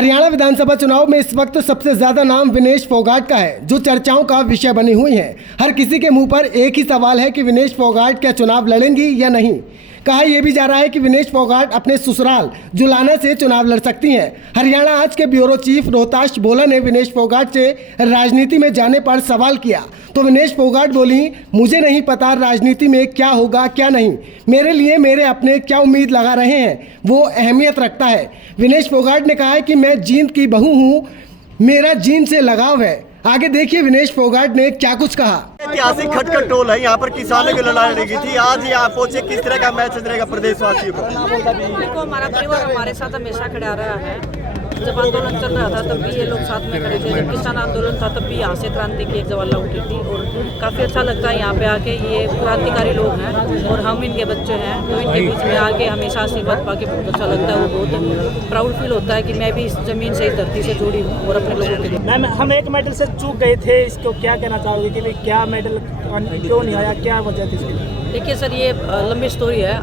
हरियाणा विधानसभा चुनाव में इस वक्त सबसे ज्यादा नाम विनेश फोगाट का है, जो चर्चाओं का विषय बनी हुई है। हर किसी के मुंह पर एक ही सवाल है कि विनेश फोगाट क्या चुनाव लड़ेंगी या नहीं। कहा यह भी जा रहा है कि विनेश फोगाट अपने ससुराल जुलाना से चुनाव लड़ सकती हैं। हरियाणा आज के ब्यूरो चीफ रोहताश भोला ने विनेश फोगाट से राजनीति में जाने पर सवाल किया तो विनेश फोगाट बोली, मुझे नहीं पता राजनीति में क्या होगा क्या नहीं। मेरे लिए मेरे अपने क्या उम्मीद लगा रहे हैं वो अहमियत रखता है। विनेश फोगाट ने कहा है कि मैं जींद की बहू हूँ, मेरा जींद से लगाव है। आगे देखिए विनेश फोगाट ने क्या कुछ कहा। ऐतिहासिक खटखट टोल है, यहाँ पर किसानों की लड़ाई लगी थी। आज यहाँ पहुंचे, किस तरह का मैसेज रहेगा प्रदेशवासियों को? देखो, हमारा परिवार हमारे साथ हमेशा खड़ा रहा है। जब आंदोलन चल रहा था तब भी ये लोग साथ में खड़े थे। जब किसान आंदोलन था तब भी यहाँ से क्रांति की एक ज्वाला उठी थी और काफ़ी अच्छा लगता है यहाँ पे आके। ये क्रांतिकारी लोग हैं और हम इनके बच्चे हैं, तो इनके बीच में आके हमेशा आशीर्वाद पाके बहुत अच्छा लगता है। वो बहुत प्राउड फील होता है कि मैं भी इस ज़मीन से, इस धरती से जुड़ी हूँ और अपने लोगों के लिए। मैम, हम एक मेडल से चूक गए थे, इसको क्या कहना चाहोगे कि भाई क्या मेडल क्यों नहीं आया, क्या वजह थी इसकी? देखिए सर, ये लंबी स्टोरी है।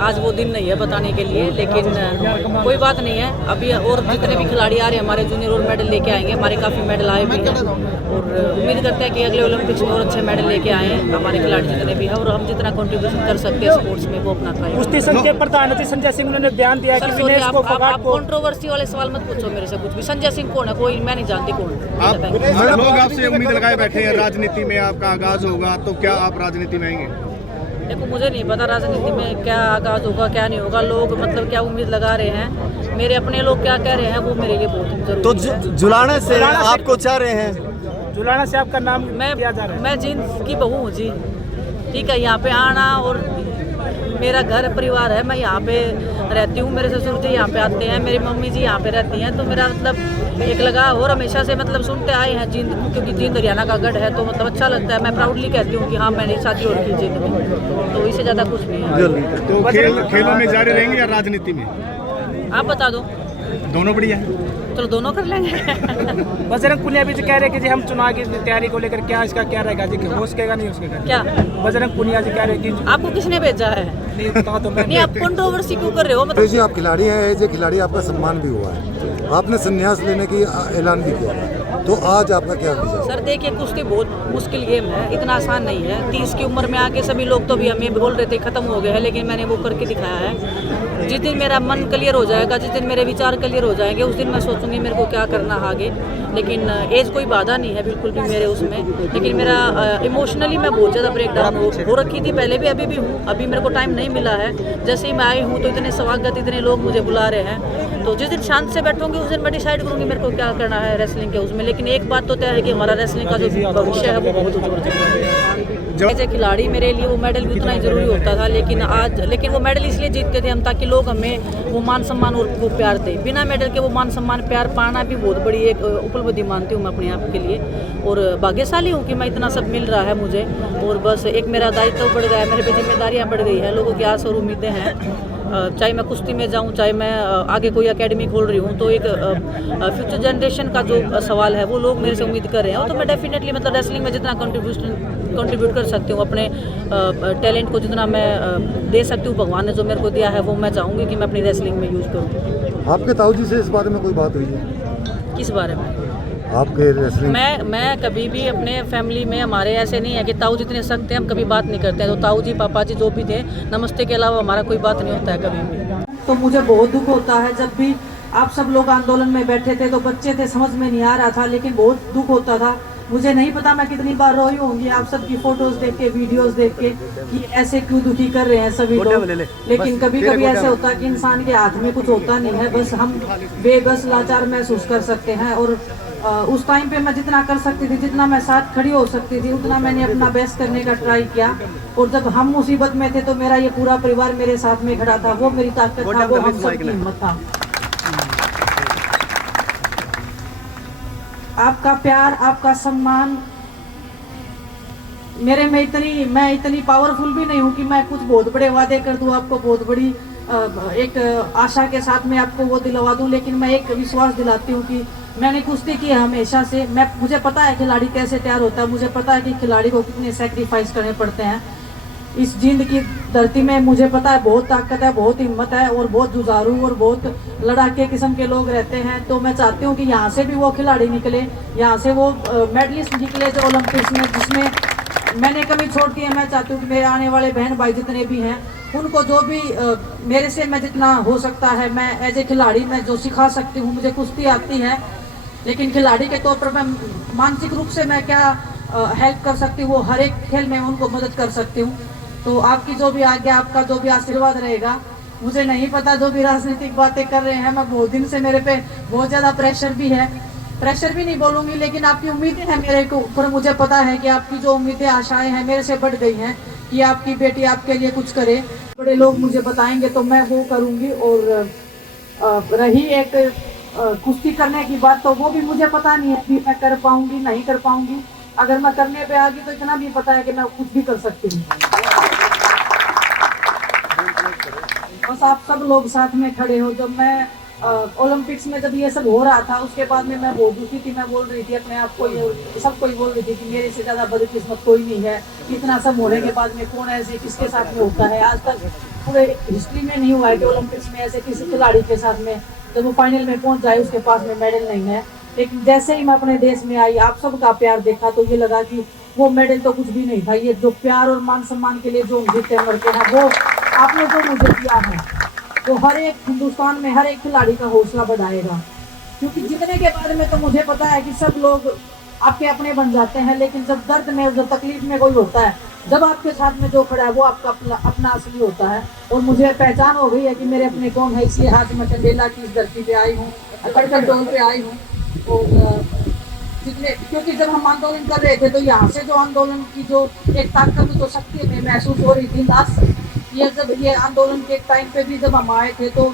आज वो दिन नहीं है बताने के लिए, लेकिन कोई बात नहीं है। अभी और जितने भी खिलाड़ी आ रहे हैं हमारे जूनियर और मेडल लेके आएंगे। हमारे काफ़ी मेडल आए भी हैं और उम्मीद करते हैं कि अगले ओलंपिक्स में और अच्छे मेडल लेके आए हमारे खिलाड़ी जितने भी हैं और हम जितना कंट्रीब्यूशन कर सकते हैं स्पोर्ट्स में वो अपना ट्राई। कुश्ती संघ के प्रधान संजय सिंह ने बयान दिया कि विनेश को आप कंट्रोवर्सी वाले सवाल मत पूछो मेरे से कुछ भी। संजय सिंह कौन है? कोई, मैं नहीं जानती कौन। लोग आपसे उम्मीद लगाए बैठे हैं, राजनीति में आपका आगाज होगा, तो क्या आप राजनीति में आएंगे? देखो, मुझे नहीं पता राजनीति में क्या आगाज होगा क्या नहीं होगा। लोग मतलब क्या उम्मीद लगा रहे हैं, मेरे अपने लोग क्या कह रहे हैं वो मेरे लिए बहुत जरूरी तो है। जुलाना से आपको चाह रहे हैं? जुलाना से आपका नाम दिया जा रहा है। मैं जींद की बहू हूँ जी, ठीक है। यहाँ पे आना और मेरा घर परिवार है, मैं यहाँ पे रहती हूँ। मेरे ससुर जी यहाँ पे आते हैं, मेरी मम्मी जी यहाँ पे रहती हैं, तो मेरा मतलब एक लगाव और हमेशा से मतलब सुनते आए हैं जींद, क्योंकि जींद हरियाणा का गढ़ है, तो मतलब अच्छा लगता है। मैं प्राउडली कहती हूँ कि हाँ, मैंने शादी और की जींद में, तो इससे ज़्यादा कुछ नहीं है। तो खेलों में जारी रहेंगे या राजनीति में? आप बता दो। दोनों बढ़िया है, चलो दोनों कर लेंगे। बजरंग पुनिया भी कह रहे हैं कि जी हम चुनाव की तैयारी को लेकर क्या इसका क्या रहेगा जी, हो सकेगा नहीं हो सकेगा? क्या बजरंग पुनिया जी कह रहे हैं कि आपको किसने भेजा है? नहीं, आप कंट्रोवर्सी क्यों कर रहे हो? मतलब जी आप खिलाड़ी हैं, एज ए खिलाड़ी आपका सम्मान भी हुआ है, आपने संन्यास लेने की ऐलान भी किया, तो आज आपका क्या विचार? सर देखिए, कुश्ती बहुत मुश्किल गेम है, इतना आसान नहीं है। 30 की उम्र में आके सभी लोग तो भी हमें बोल रहे थे खत्म हो गए हैं, लेकिन मैंने वो करके दिखाया है। जिस दिन मेरा मन क्लियर हो जाएगा, जिस दिन मेरे विचार क्लियर हो जाएंगे, उस दिन मैं सोचूंगी मेरे को क्या करना आगे। लेकिन एज कोई बाधा नहीं है बिल्कुल भी मेरे उसमें। लेकिन मेरा इमोशनली मैं बहुत ज़्यादा ब्रेक डाउन हो रखी थी पहले भी, अभी भी हूँ। अभी मेरे को टाइम नहीं मिला है। जैसे ही मैं आई हूँ तो इतने स्वागत, इतने लोग मुझे बुला रहे हैं, तो जिस दिन शांत से बैठूंगी उस दिन मैं डिसाइड करूँगी मेरे को क्या करना है रेसलिंग के उसमें। लेकिन एक बात तो तय है कि हमारा रेसलिंग का जो भविष्य है वो बहुत उज्जवल है। एज ए खिलाड़ी मेरे लिए वो मेडल भी उतना ही जरूरी होता था, लेकिन वो मेडल इसलिए जीतते थे हम, ताकि लोग हमें वो मान सम्मान और वो प्यार दे। बिना मेडल के वो मान सम्मान प्यार पाना भी बहुत बड़ी एक उपलब्धि मानती हूँ मैं अपने आप के लिए, और भाग्यशाली हूँ कि मैं इतना सब मिल रहा है मुझे। और बस एक मेरा दायित्व बढ़ गया है, मेरे पे जिम्मेदारियाँ बढ़ गई है, लोगों की आस और उम्मीदें हैं। चाहे मैं कुश्ती में जाऊं, चाहे मैं आगे कोई एकेडमी खोल रही हूं, तो एक फ्यूचर जनरेशन का जो सवाल है वो लोग मेरे से उम्मीद कर रहे हैं। तो मैं डेफिनेटली मतलब रेसलिंग में जितना कंट्रीब्यूट कर सकती हूँ, अपने टैलेंट को जितना मैं दे सकती हूँ, भगवान ने जो मेरे को दिया है वो मैं चाहूँगी कि मैं अपनी रेसलिंग में यूज़ करूँ। आपके ताऊ जी से इस बारे में कोई बात हुई है? किस बारे में? आपके रेसलिंग? मैं कभी भी अपने फैमिली में, हमारे ऐसे नहीं है कि ताऊ जितने सख्त हैं हम कभी बात नहीं करते हैं। तो ताऊ जी, पापा जी जो भी थे, नमस्ते के अलावा हमारा कोई बात नहीं होता है कभी भी। तो मुझे बहुत दुख होता है, जब भी आप सब लोग आंदोलन में बैठे थे तो बच्चे थे, समझ में नहीं आ रहा था, लेकिन बहुत दुख होता था। मुझे नहीं पता मैं कितनी बार रोई होंगी आप सबकी फोटोज देख के, वीडियोस देख के, कि ऐसे क्यों दुखी कर रहे हैं सभी लोग। लेकिन कभी कभी ऐसे होता है कि इंसान के हाथ में कुछ होता नहीं है, बस हम बेबस लाचार महसूस कर सकते हैं। और उस टाइम पे मैं जितना कर सकती थी, जितना मैं साथ खड़ी हो सकती थी, उतना मैंने अपना बेस्ट करने का ट्राई किया। और जब हम मुसीबत में थे तो मेरा ये पूरा परिवार मेरे साथ में खड़ा था, वो मेरी ताकत था, वो हम सबकी हिम्मत था। आपका प्यार, आपका सम्मान मैं इतनी पावरफुल भी नहीं हूँ कि मैं कुछ बहुत बड़े वादे कर दूँ आपको, बहुत बड़ी एक आशा के साथ मैं आपको वो दिलवा दूँ। लेकिन मैं एक विश्वास दिलाती हूँ कि मैंने कुश्ती की हमेशा से, मुझे पता है खिलाड़ी कैसे तैयार होता है, मुझे पता है कि खिलाड़ी को कितने सेक्रीफाइस करने पड़ते हैं। इस जींद की धरती में मुझे पता है बहुत ताकत है, बहुत हिम्मत है और बहुत जुझारू और बहुत लड़ाके किस्म के लोग रहते हैं। तो मैं चाहती हूँ कि यहाँ से भी वो खिलाड़ी निकले, यहाँ से वो मेडलिस्ट निकले जो ओलंपिक्स में, जिसमें मैंने कमी छोड़ दी है। मैं चाहती हूँ कि मेरे आने वाले बहन भाई जितने भी हैं उनको जो भी मेरे से मैं जितना हो सकता है मैं एज ए खिलाड़ी मैं जो सिखा सकती हूँ। मुझे कुश्ती आती है, लेकिन खिलाड़ी के तौर पर मैं मानसिक रूप से मैं क्या हेल्प कर सकती हूँ, वो हर एक खेल में उनको मदद कर सकती हूँ। तो आपकी जो भी आज्ञा, आपका जो भी आशीर्वाद रहेगा। मुझे नहीं पता जो भी राजनीतिक बातें कर रहे हैं, मैं बहुत दिन से मेरे पे बहुत ज़्यादा प्रेशर भी है, प्रेशर भी नहीं बोलूँगी, लेकिन आपकी उम्मीदें हैं मेरे को ऊपर। मुझे पता है कि आपकी जो उम्मीदें आशाएं हैं मेरे से बढ़ गई हैं कि आपकी बेटी आपके लिए कुछ करे। बड़े लोग मुझे बताएंगे तो मैं वो करूँगी। और रही एक कुश्ती करने की बात, तो वो भी मुझे पता नहीं है कि मैं कर पाऊँगी नहीं कर पाऊँगी। अगर मैं करने पे आ गई तो इतना भी पता है कि मैं कुछ भी कर सकती हूँ। बस आप सब लोग साथ में खड़े हो। जब मैं ओलंपिक्स में जब ये सब हो रहा था उसके बाद में मैं बहुत दुखी थी। मैं बोल रही थी अपने आप को, सब कोई बोल रही थी कि मेरे से ज़्यादा बदकिस्मत कोई नहीं है। इतना सब होने के बाद में कौन ऐसे किसके साथ में होता है। आज तक पूरे हिस्ट्री में नहीं हुआ है कि ओलंपिक्स में ऐसे किसी खिलाड़ी के साथ में जब वो फाइनल में पहुंच जाए उसके पास में मेडल नहीं है। लेकिन जैसे ही मैं अपने देश में आई, आप सबका प्यार देखा, तो ये लगा कि वो मेडल तो कुछ भी नहीं था। ये जो प्यार और मान सम्मान के लिए जो जीते मरते हैं, वो आपने जो मुझे दिया है, वो हर एक हिंदुस्तान में हर एक खिलाड़ी का हौसला बढ़ाएगा। क्योंकि जीतने के बारे में तो मुझे पता है कि सब लोग आपके अपने बन जाते हैं, लेकिन जब दर्द में, जब तकलीफ में कोई होता है, जब आपके साथ में जो खड़ा है वो आपका अपना असली होता है। और मुझे पहचान हो गई है कि मेरे अपने कौन है, इसलिए आज मैं चंदेला की इस धरती पे आई हूँ, खड़गड़ टोल पे आई हूँ। और जितने, क्योंकि जब हम आंदोलन कर रहे थे तो यहाँ से जो आंदोलन की जो एक ताकत, जो शक्ति में महसूस हो रही थी लास्ट, जब ये आंदोलन के टाइम पे भी जब हम आए थे, तो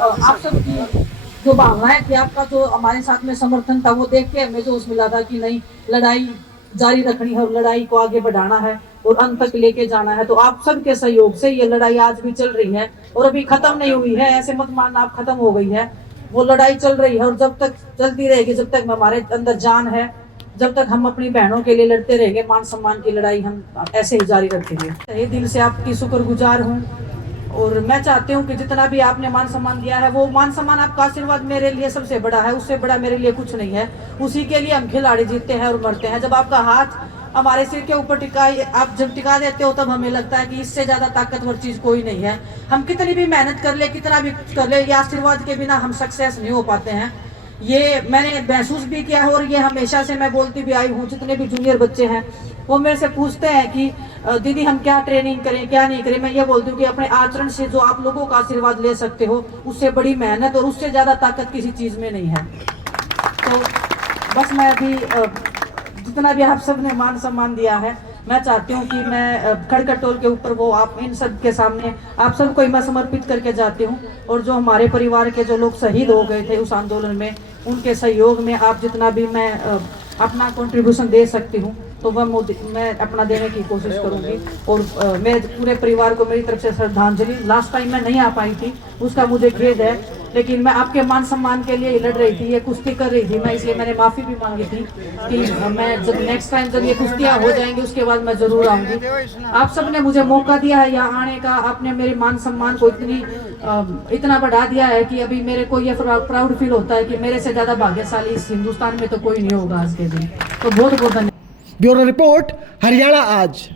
आप सबकी जो भावना है कि आपका जो हमारे साथ में समर्थन था, वो देख के हमें जोश मिला था कि नहीं, लड़ाई जारी रखनी है और लड़ाई को आगे बढ़ाना है और अंत तक लेके जाना है। तो आप सबके सहयोग से ये लड़ाई आज भी चल रही है और अभी खत्म नहीं हुई है। ऐसे मत मानना आप खत्म हो गई है, वो लड़ाई चल रही है और जब तक चलती रहेगी, जब तक हमारे अंदर जान है, जब तक हम अपनी बहनों के लिए लड़ते रहेंगे, मान सम्मान की लड़ाई हम ऐसे ही जारी रखेंगे। तहे दिल से आपकी शुक्रगुजार हूँ और मैं चाहती हूँ कि जितना भी आपने मान सम्मान दिया है, वो मान सम्मान, आपका आशीर्वाद मेरे लिए सबसे बड़ा है, उससे बड़ा मेरे लिए कुछ नहीं है। उसी के लिए हम खिलाड़ी जीतते हैं और मरते हैं। जब आपका हाथ हमारे सिर के ऊपर आप जब टिका देते हो, तब हमें लगता है कि इससे ज़्यादा ताकतवर चीज़ कोई नहीं है। हम कितनी भी मेहनत कर ले, कितना भी कुछ कर ले, ये आशीर्वाद के बिना हम सक्सेस नहीं हो पाते हैं। ये मैंने महसूस भी किया है और ये हमेशा से मैं बोलती भी आई हूँ। जितने भी जूनियर बच्चे हैं वो मेरे से पूछते हैं कि दीदी हम क्या ट्रेनिंग करें, क्या नहीं करें। मैं ये बोलती हूँ कि अपने आचरण से जो आप लोगों का आशीर्वाद ले सकते हो, उससे बड़ी मेहनत और उससे ज़्यादा ताकत किसी चीज़ में नहीं है। तो बस मैं अभी जितना भी आप सब ने मान सम्मान दिया है, मैं चाहती हूँ कि मैं खड़गड़ टोल के ऊपर वो आप इन सब के सामने आप सबको ही मैं समर्पित करके जाती हूँ। और जो हमारे परिवार के जो लोग शहीद हो गए थे उस आंदोलन में, उनके सहयोग में आप जितना भी मैं अपना कंट्रीब्यूशन दे सकती हूँ, तो वह मैं अपना देने की कोशिश करूँगी। और मेरे पूरे परिवार को मेरी तरफ से श्रद्धांजलि। लास्ट टाइम मैं नहीं आ पाई थी, उसका मुझे खेद है, लेकिन मैं आपके मान सम्मान के लिए लड़ रही थी, ये कुश्ती कर रही थी मैं, इसलिए मैंने माफ़ी भी मांगी थी कि मैं जब नेक्स्ट टाइम जब ये कुश्तियाँ हो जाएंगी उसके बाद मैं ज़रूर आऊँगी। आप सब ने मुझे मौका दिया है यहाँ आने का, आपने मेरे मान सम्मान को इतना बढ़ा दिया है कि अभी मेरे को ये प्राउड फील होता है कि मेरे से ज़्यादा भाग्यशाली इस हिंदुस्तान में तो कोई नहीं होगा आज के दिन। तो बहुत बहुत धन्यवाद। ब्यूरो रिपोर्ट, हरियाणा आज।